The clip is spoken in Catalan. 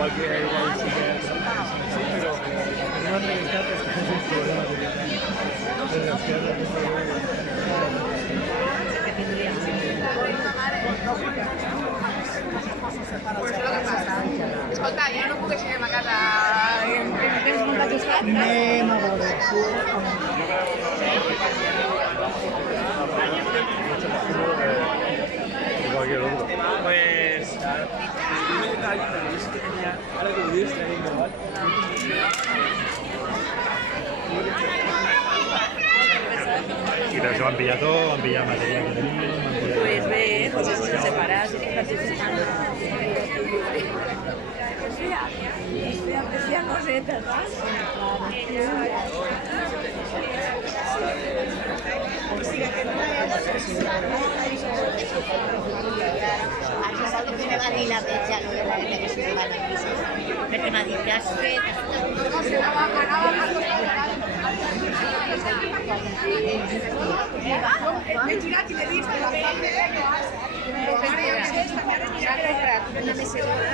igual que hay una súper... Sí, pero no han revisado es que es un problema que Pues és el que passa. Escolta, jo no puc aixecar a casa en primer temps muntat estat. Anem a veure. Cualquier otro. Pues... Ahora que pudieras traer un global. I d'això han pillat tot, han pillat material que tenim... Pues bé, coses sense parar, sense participar. Hacía cosetas, Això és el que me va dir la Petja, no de la neta que se va a la crisi. Perquè m'ha dit que has fet... M'he girat i l'he vist. Una mecedora.